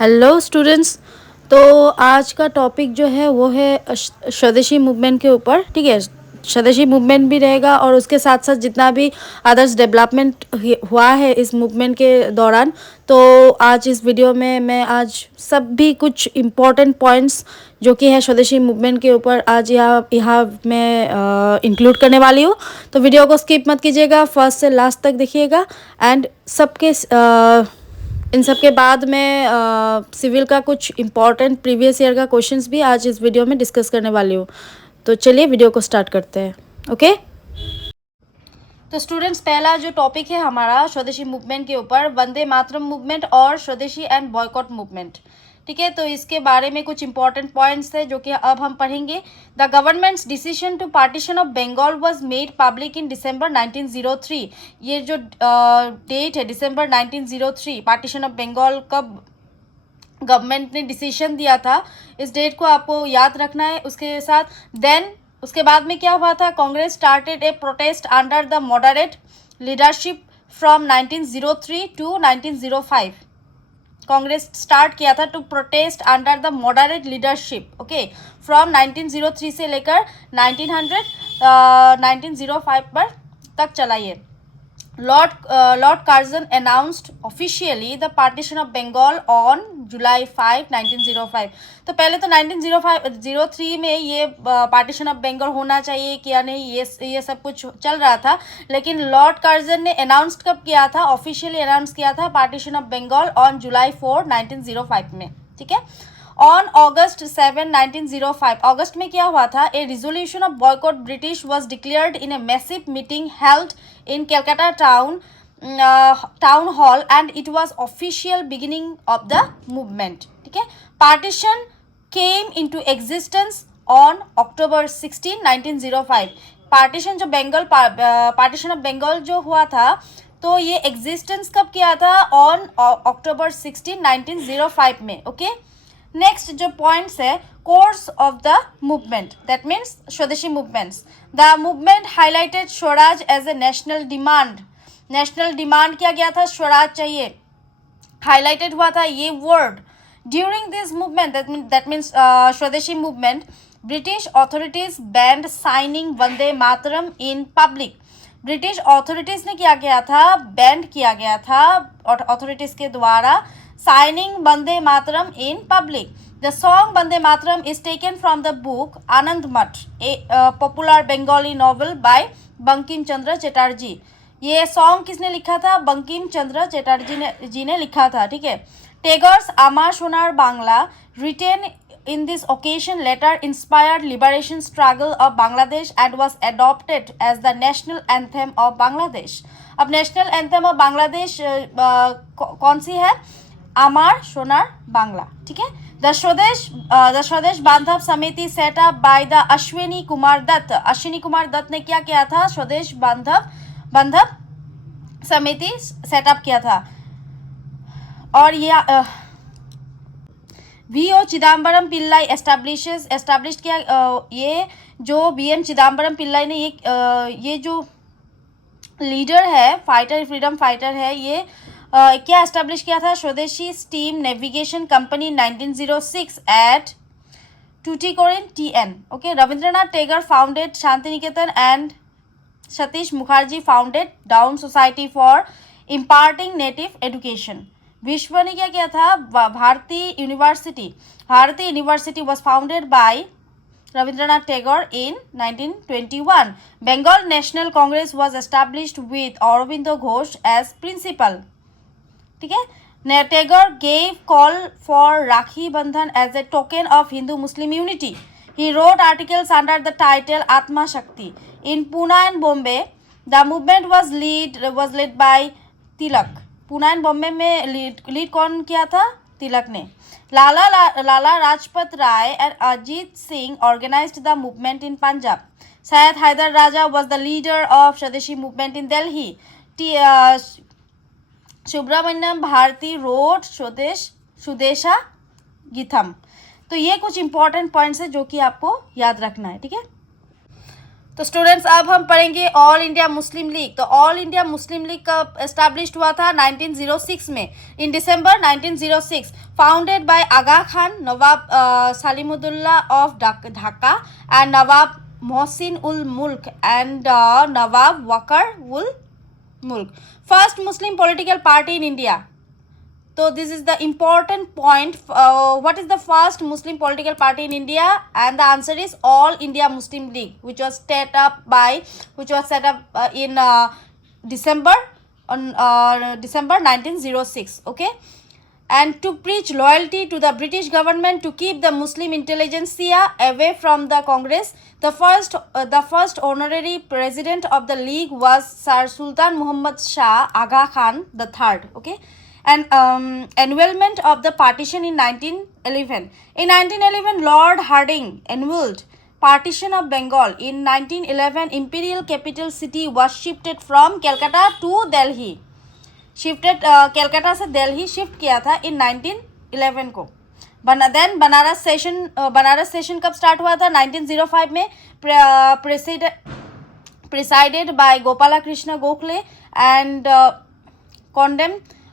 Hello students. तो आज का टॉपिक जो है वो है स्वदेशी मूवमेंट के ऊपर। ठीक है, स्वदेशी मूवमेंट भी रहेगा और उसके साथ साथ जितना भी अदर्स डेवलपमेंट हुआ है इस मूवमेंट के दौरान, तो आज इस वीडियो में मैं आज सब भी कुछ इम्पोर्टेंट पॉइंट्स जो कि है स्वदेशी मूवमेंट के ऊपर आज यहाँ मैं इंक्लूड करने वाली हूँ। तो वीडियो को स्किप मत कीजिएगा, फर्स्ट से लास्ट तक देखिएगा। एंड इन सब के बाद मैं सिविल का कुछ इम्पॉर्टेंट प्रीवियस ईयर का क्वेश्चंस भी आज इस वीडियो में डिस्कस करने वाली हूँ। तो चलिए वीडियो को स्टार्ट करते हैं। ओके, तो स्टूडेंट्स पहला जो टॉपिक है हमारा स्वदेशी मूवमेंट के ऊपर, वंदे मातरम मूवमेंट और स्वदेशी एंड बॉयकॉट मूवमेंट। ठीक है, तो इसके बारे में कुछ इंपॉर्टेंट पॉइंट्स है जो कि अब हम पढ़ेंगे। The government's decision to partition of Bengal was made public in December 1903। ये जो डेट है दिसंबर 1903, पार्टीशन ऑफ बंगाल कब गवर्नमेंट ने डिसीजन दिया था, इस डेट को आपको याद रखना है। उसके साथ देन उसके बाद में क्या हुआ था, Congress started a protest under the moderate leadership from 1903 to 1905। Congress start किया था to protest under the moderate leadership, okay, from 1903 से लेकर 1905 पर तक चला ये। Lord Curzon announced officially the partition of Bengal on July 5, 1905। तो पहले तो 1903 में ये पार्टीशन ऑफ बंगाल होना चाहिए कि या नहीं, ये सब कुछ चल रहा था। लेकिन लॉर्ड कर्जन ने अनाउंस कब किया था, ऑफिशियली अनाउंस किया था partition of Bengal on July 4, 1905 में। ठीक है, ऑन August 7, 1905, अगस्त में क्या हुआ था, a resolution of boycott British was declared in a massive meeting held in Calcutta town hall and it was official beginning of the movement। ठीक है, partition came into existence on October 16, 1905। partition जो Bengal partition of Bengal जो हुआ था, तो ये existence कब किया था, ऑन October 16, 1905 में। ओके, नेक्स्ट जो पॉइंट्स है, course of the movement, that means swadeshi movements. The movement highlighted swaraj as a national demand. National demand किया गया था, स्वराज चाहिए, हाईलाइटेड हुआ था ये word. During this movement, that means swadeshi movement, British authorities banned singing Vande Mataram in public. British authorities ने क्या किया था, बैंड किया गया था ऑथोरिटीज के द्वारा signing Vande Mataram in public. The song Vande Mataram is taken from the book Annulment, a popular Bengali novel by Bankim Chandra Chatterjee. ये सॉन्ग किसने लिखा था, बंकिम चंद्र चटर्जी जी ने लिखा था। ठीक है, टेगर्स आमार Sonar Bangla written in this occasion later inspired liberation struggle of Bangladesh and was adopted as the national anthem of Bangladesh। अब national anthem of Bangladesh कौन सी है, आमार सोनार बांग्ला। ठीक है, the Swadesh Bandhab Samiti set up by the Ashwini Kumar Dutt. Ashwini Kumar Dutt ने क्या किया था, स्वदेश बांधव समिति सेटअप किया था। और ये V.O. चिदम्बरम पिल्लाई एस्टैब्लिश किया। ये जो V.M. चिदम्बरम पिल्लाई ने ये जो लीडर है, फाइटर, फ्रीडम फाइटर है, ये क्या एस्टेब्लिश किया था, Swadeshi steam navigation company 1906 at Tuticorin TN। Okay, Rabindranath Tagore founded Shantiniketan and Satish Mukherjee founded dawn society for imparting native education. Visva ने क्या किया था, Bharati university was founded by Rabindranath Tagore in 1921। Bengal National Congress was established with Aurobindo Ghosh as principal। ठीक है, Tagore gave call for Rakhi Bandhan as a token of Hindu-Muslim unity। He wrote articles under the title Atma Shakti। In Pune and Bombay, the movement was led by Tilak। Pune and Bombay में lead कौन किया था, तिलक ने। लाला राजपत राय and Ajit Singh organized the movement in Punjab। Syed Hyder Raja was the leader of Swadeshi movement in Delhi। Subramaniam Bharti wrote Sudesha GITAM. तो ये कुछ important points है जो कि आपको याद रखना है। ठीक है, तो स्टूडेंट्स अब हम पढ़ेंगे ऑल इंडिया मुस्लिम लीग। तो ऑल इंडिया मुस्लिम लीग कब एस्टैब्लिश्ड हुआ था, 1906 में, इन दिसंबर 1906। founded by Aga Khan, Nawab Salimudullah of Dhaka, and Nawab Mohsin ul Mulk and Nawab Wakar ul Mulk. First Muslim political party in India. So this is the important point. What is the first Muslim political party in India? And the answer is All India Muslim League, which was set up in December 1906. Okay. And to preach loyalty to the British government, to keep the Muslim intelligentsia away from the Congress, the first honorary president of the league was Sir Sultan Muhammad Shah Aga Khan III. Okay, and annulment of the partition in 1911. In 1911, Lord Hardinge annulled partition of Bengal. In 1911, imperial capital city was shifted from Calcutta to Delhi. Calcutta से Delhi shift किया था इन 1911 को. Then Banaras session कब start हुआ था? 1905 में, presided bye Gopala Krishna Gokhale and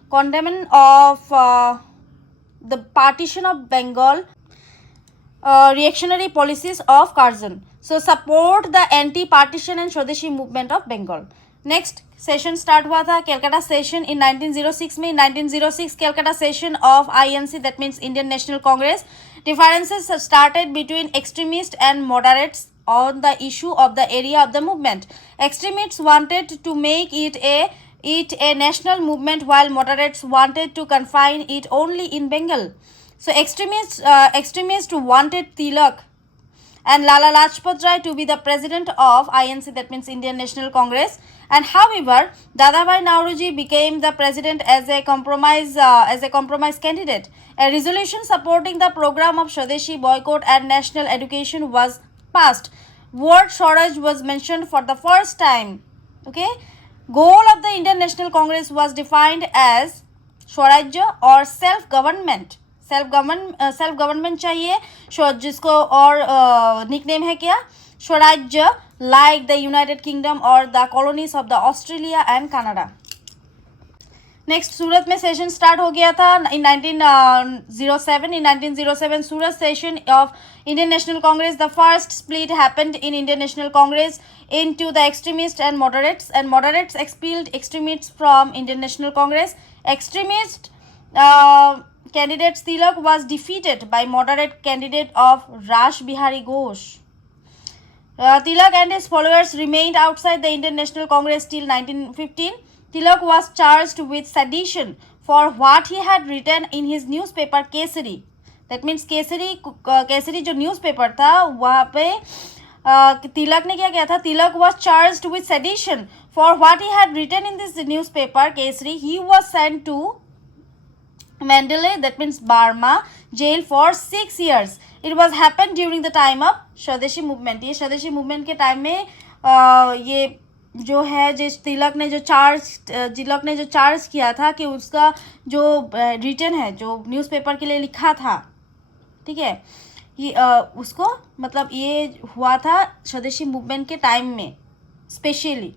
condemnation of the partition of Bengal, reactionary policies of Curzon. So support the anti-partition and Swadeshi movement of Bengal. Next session start हुआ था कैलकाटा सेशन इन 1906 में. 1906 Calcutta session of INC, that means Indian National Congress. Differences started between extremist and moderates on the issue of the area of the movement. Extremists wanted to make it a national movement, while moderates wanted to confine it only in Bengal. So extremists wanted Tilak and Lala Lajpat Rai to be the president of INC, that means Indian National Congress. And however, Dadabhai Nauroji became the president as a compromise candidate. A resolution supporting the program of Swadeshi, boycott and national education was passed. Word Swaraj was mentioned for the first time. Okay, goal of the Indian National Congress was defined as Swarajya or self-government. Self government चाहिए, जिसको और nickname है क्या? Swarajya, like the United Kingdom और the colonies of the Australia and Canada. Next Surat में session start हो गया था in 1907. In 1907 Surat session of Indian National Congress. The first split happened in Indian National Congress into the extremists and moderates expelled extremists from Indian National Congress. Extremist candidate Tilak was defeated by moderate candidate of Rash Bihari Ghosh. Tilak and his followers remained outside the Indian National Congress till 1915. Tilak was charged with sedition for what he had written in his newspaper Kesari. That means Kesari जो newspaper था वहाँ पे तिलक ने क्या किया था? तिलक was charged with sedition for what he had written in this newspaper Kesari. He was sent to Mandalay, that means Burma, jail for 6 years. It was happened during the time of Swadeshi movement. ये स्वदेशी movement के time में ये जो है तिलक ने जो charge किया था कि उसका जो रिटन है, जो न्यूज़पेपर के लिए लिखा था, ठीक है, ये उसको मतलब ये हुआ था स्वदेशी मूवमेंट के टाइम में specially.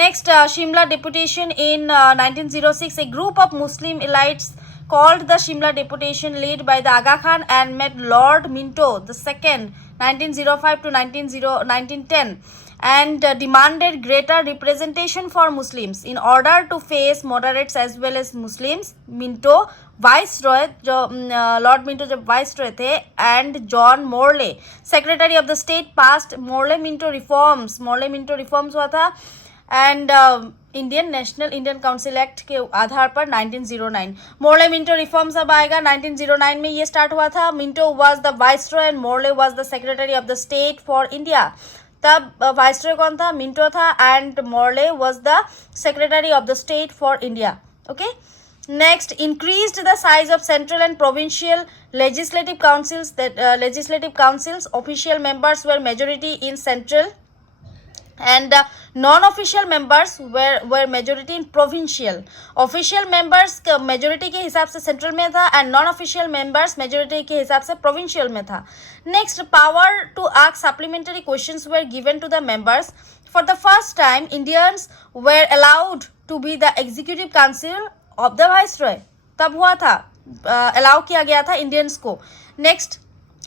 Next, Shimla Deputation in 1906. A group of Muslim elites called the Shimla Deputation, led by the Aga Khan, and met Lord Minto II, 1905 to 1910, and demanded greater representation for Muslims. In order to face moderates as well as Muslims, Minto Viceroy, Lord Minto जब Viceroy थे, and John Morley, Secretary of the State, passed Morley-Minto Reforms. Morley-Minto Reforms हुआ था and Indian council act के आधार पर 1909. Morley-Minto reforms अब आएगा. 1909 में ये स्टार्ट हुआ था. Minto was the viceroy and Morley was the secretary of the state for India. तब वाइसरॉय कौन था? मिंटो था, and Morley was the secretary of the state for India. Okay, next, increased the size of central and provincial legislative councils. Official members were majority in central and non-official members were majority in provincial. Official members majority के हिसाब से central में था, and non-official members majority के हिसाब से provincial में था. Next, power to ask supplementary questions were given to the members. For the first time, Indians were allowed to be the executive council of the viceroy. तब हुआ था allow किया गया था इंडियंस को. Next,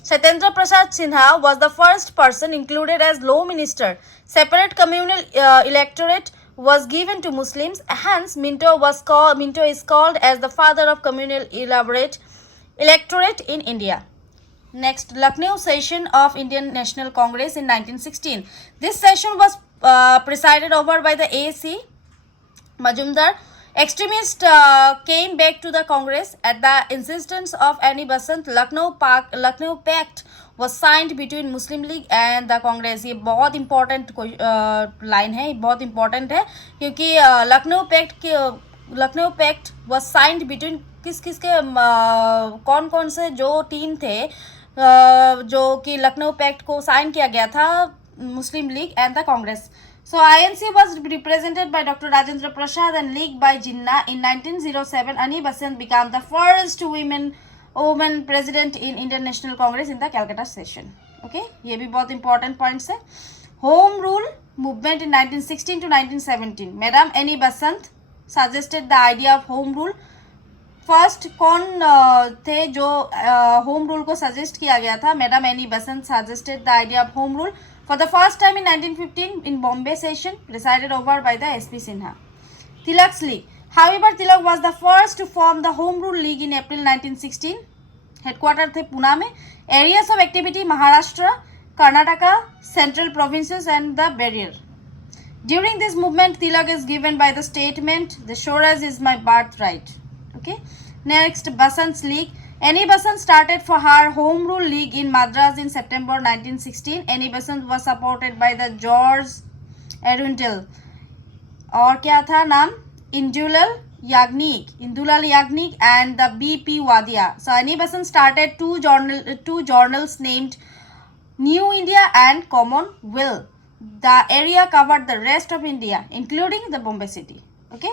Satyendra Prasad Sinha was the first person included as law minister. Separate communal electorate was given to Muslims. Hence, Minto is called as the father of communal electorate in India. Next, Lucknow Session of Indian National Congress in 1916. This session was presided over by the A.C. Majumdar. Extremists came back to the Congress at the insistence of Annie Besant. Lucknow Pact was signed between Muslim League and the Congress. ये बहुत important line है, बहुत important है क्योंकि Lucknow pact was signed between किसके कौन कौन से जो टीम थे जो कि लखनऊ पैक्ट को साइन किया गया था, Muslim League and the Congress. So INC was represented by Dr. Rajendra Prasad and League by Jinnah. In 1907, Annie Besant became the first woman president in Indian National Congress in the Calcutta Session. Okay, ये भी बहुत important points है. Home Rule movement in 1916 to 1917. Madam Annie Besant suggested the idea of Home Rule. First कौन थे जो home rule को suggest किया गया था? Madam any Basant suggested the idea of home rule for the first time in 1915 in Bombay session, presided over by the S.P. Sinha. Tilak's League. However, Tilak was the first to form the Home Rule League in April 1916. Headquarters थे पुणे में. Areas of activity Maharashtra, Karnataka, central provinces and the barrier. During this movement, Tilak is given by the statement, "The Swaraj is my birthright." Okay. Next, Besant's League. Annie Besant started for her Home Rule League in Madras in September 1916. Annie Besant was supported by the George Arundel और क्या था नाम? Indulal Yagnik and the B.P. Wadia. So Annie Besant started two journals named New India and Commonwealth. The area covered the rest of India, including the Bombay city. Okay.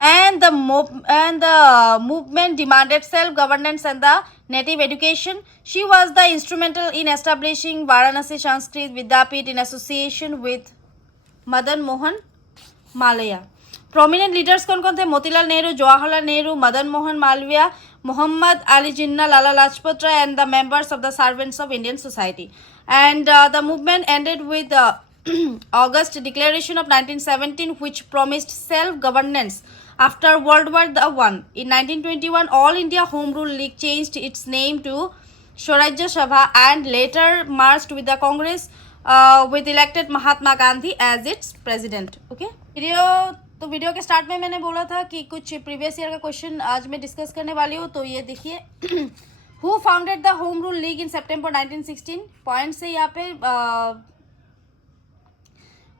And the movement demanded self-governance and the native education. She was the instrumental in establishing Varanasi Sanskrit Vidyapith in association with Madan Mohan Malviya. Prominent leaders कौन कौन थे? Motilal Nehru, Jawaharlal Nehru, Madan Mohan Malviya, Mohammad Ali Jinnah, Lala Lajpat Rai, and the members of the servants of Indian society. And the movement ended with the August Declaration of 1917, which promised self-governance after World War I. In 1921, All India Home Rule League changed its name to Swaraj Sabha and later merged with the Congress with elected Mahatma Gandhi as its president. Okay. Video के start में मैंने बोला था कि कुछ previous year का question आज मैं डिस्कस करने वाली हूँ. तो ये देखिए, who founded the home rule league in September 1916. Point से यहाँ पे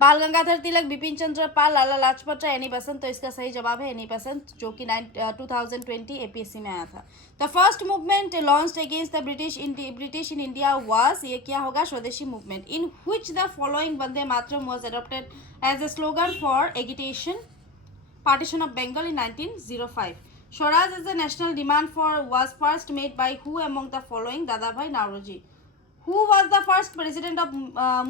बाल गंगाधर तिलक, बिपिन चंद्र पाल, लाला लाजपत राय, एनी बसंत. तो इसका सही जवाब है एनी बसंत, जो कि 2020 एपीएससी में आया था. The first movement launched against the British in India was, ये क्या होगा? Swadeshi movement. In which the following Vande Mataram was adopted as a slogan for agitation partition of Bengal in 1905. Swaraj as a national demand was first made by who among the following? Dadabhai Nauroji. Who was the first president of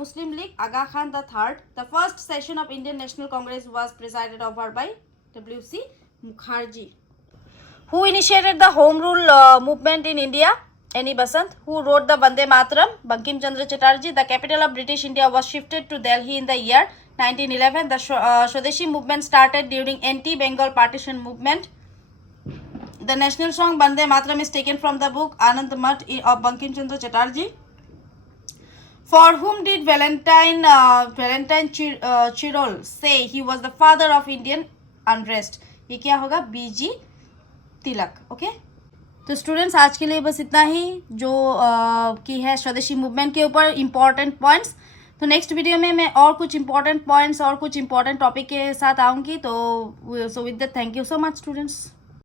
Muslim League? Aga Khan III. The first session of Indian National Congress was presided over by W.C. Mukherjee. Who initiated the Home Rule movement in India? Annie Besant. Who wrote the Vande Mataram? Bankim Chandra Chatterjee. The capital of British India was shifted to Delhi in the year 1911. The Swadeshi movement started during anti-Bengal partition movement. The national song Vande Mataram is taken from the book Annulment of Bankim Chandra Chatterjee. For whom did Valentine Chirol say he was the father of Indian unrest? ये क्या होगा? बीजी तिलक. Okay. तो students आज के लिए बस इतना ही जो की है स्वदेशी मूवमेंट के ऊपर इम्पॉर्टेंट पॉइंट्स. तो नेक्स्ट वीडियो में मैं और कुछ इंपॉर्टेंट पॉइंट्स और कुछ इंपॉर्टेंट टॉपिक के साथ आऊँगी. तो so with that, thank you so much students.